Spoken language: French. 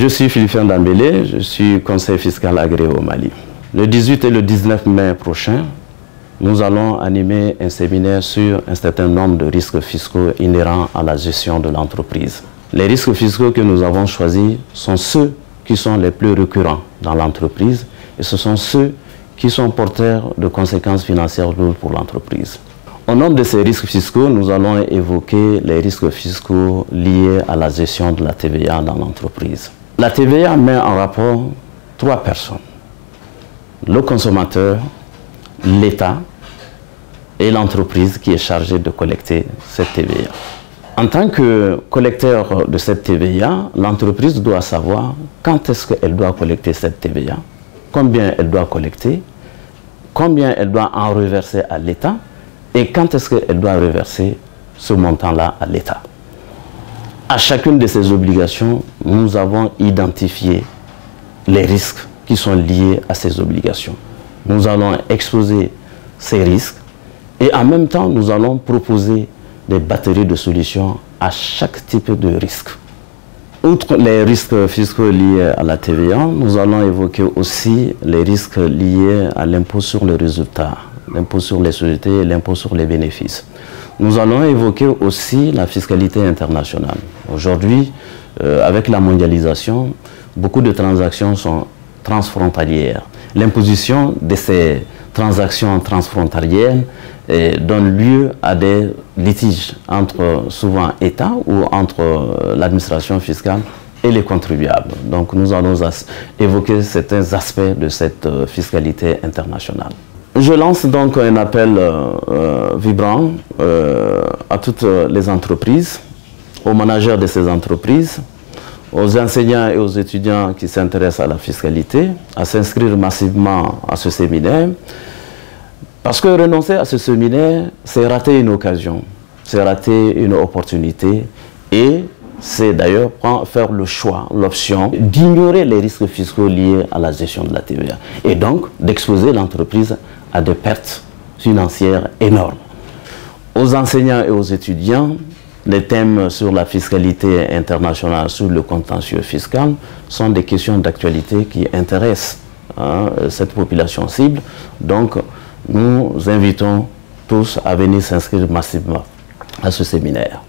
Je suis Philippe Dambélé, je suis conseiller fiscal agréé au Mali. Le 18 et le 19 mai prochain, nous allons animer un séminaire sur un certain nombre de risques fiscaux inhérents à la gestion de l'entreprise. Les risques fiscaux que nous avons choisis sont ceux qui sont les plus récurrents dans l'entreprise et ce sont ceux qui sont porteurs de conséquences financières lourdes pour l'entreprise. Au nombre de ces risques fiscaux, nous allons évoquer les risques fiscaux liés à la gestion de la TVA dans l'entreprise. La TVA met en rapport trois personnes: le consommateur, l'État et l'entreprise qui est chargée de collecter cette TVA. En tant que collecteur de cette TVA, l'entreprise doit savoir quand est-ce qu'elle doit collecter cette TVA, combien elle doit collecter, combien elle doit en reverser à l'État et quand est-ce qu'elle doit reverser ce montant-là à l'État. À chacune de ces obligations, nous avons identifié les risques qui sont liés à ces obligations. Nous allons exposer ces risques et en même temps, nous allons proposer des batteries de solutions à chaque type de risque. Outre les risques fiscaux liés à la TVA, nous allons évoquer aussi les risques liés à l'impôt sur les résultats, l'impôt sur les sociétés et l'impôt sur les bénéfices. Nous allons évoquer aussi la fiscalité internationale. Aujourd'hui, avec la mondialisation, beaucoup de transactions sont transfrontalières. L'imposition de ces transactions transfrontalières donne lieu à des litiges entre souvent États ou entre l'administration fiscale et les contribuables. Donc nous allons évoquer certains aspects de cette fiscalité internationale. Je lance donc un appel vibrant à toutes les entreprises, aux managers de ces entreprises, aux enseignants et aux étudiants qui s'intéressent à la fiscalité, à s'inscrire massivement à ce séminaire. Parce que renoncer à ce séminaire, c'est rater une occasion, c'est rater une opportunité et c'est d'ailleurs faire le choix, l'option d'ignorer les risques fiscaux liés à la gestion de la TVA et donc d'exposer l'entreprise à des pertes financières énormes. Aux enseignants et aux étudiants, les thèmes sur la fiscalité internationale, sur le contentieux fiscal, sont des questions d'actualité qui intéressent cette population cible. Donc, nous invitons tous à venir s'inscrire massivement à ce séminaire.